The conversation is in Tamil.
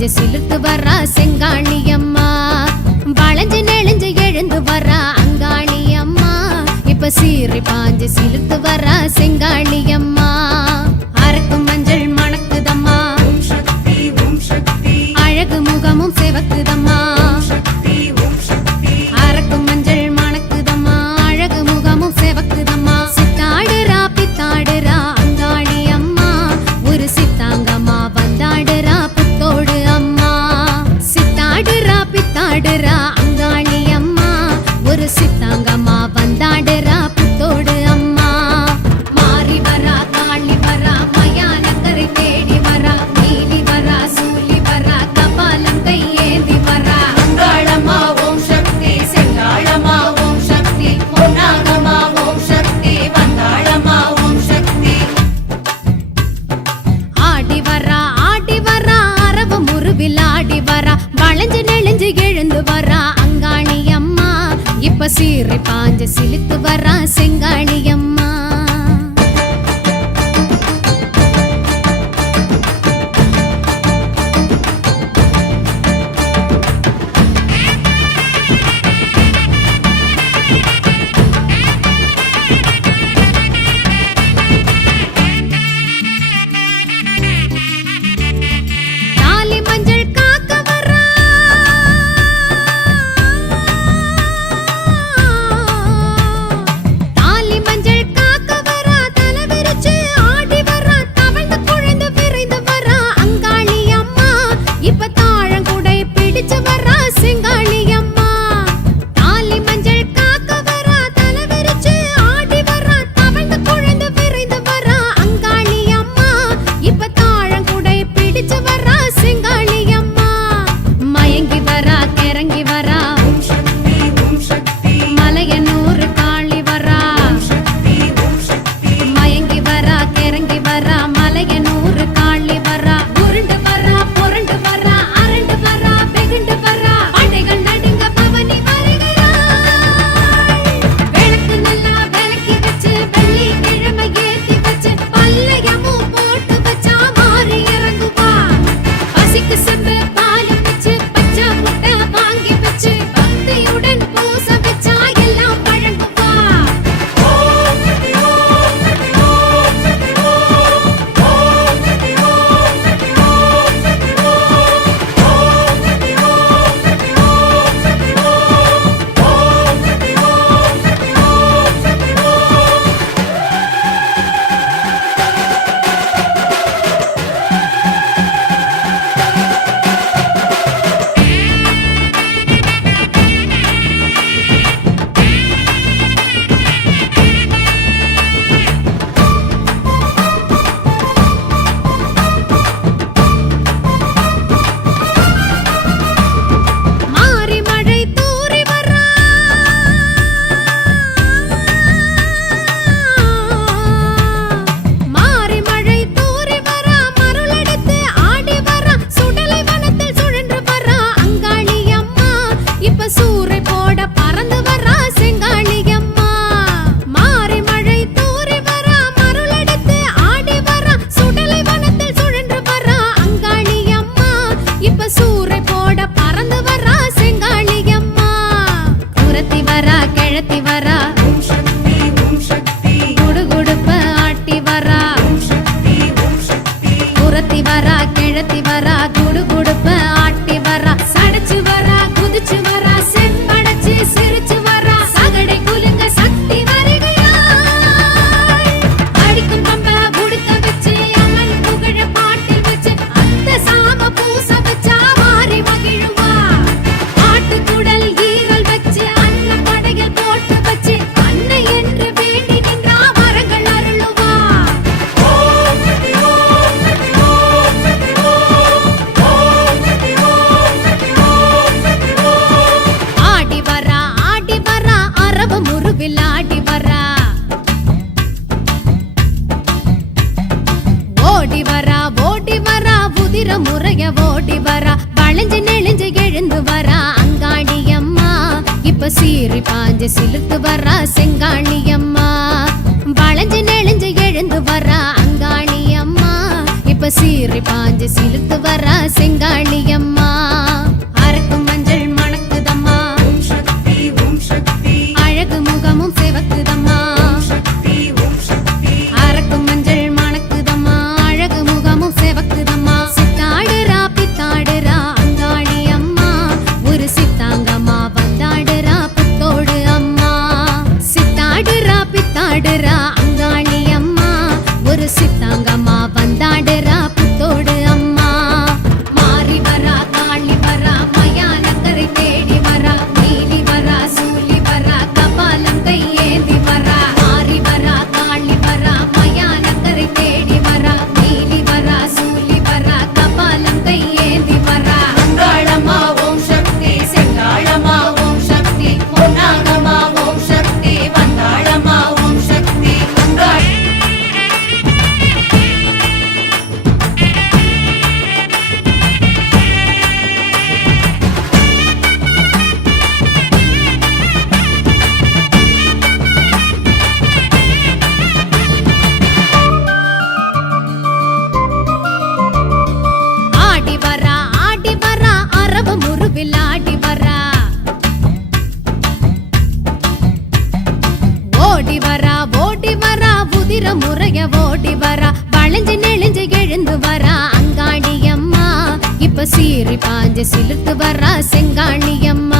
வளைஞ்சு சிலுத்து வர்றா செங்காளி அம்மா வளைஞ்சு நெளிஞ்சு எழுந்து வர்றா அங்காளி அம்மா இப்ப சீறி பாஞ்சு சிலுத்து வர்றா செங்காளி அம்மா நெளிஞ்சு நெளிஞ்சு எழுந்து வரா அங்காளி அம்மா இப்ப சீரை பாஞ்சு சிலித்து வரா செங்காளி அம்மா Jesus. முதிர முறைய ஓடி வரா. வளைஞ்சு நெளிஞ்சு எழுந்து வரா. அங்காடி அம்மா இப்ப சீறி பாஞ்சு சிலுத்து வரா. செங்காளி அம்மா வளைஞ்சு நெளிஞ்சு எழுந்து வரா. அங்காளி அம்மா இப்ப சீறி பாஞ்சு சிலுத்து வரா. செங்காளி சீறி பாஞ்சு சிலுத்து வர்றா செங்காணி அம்மா.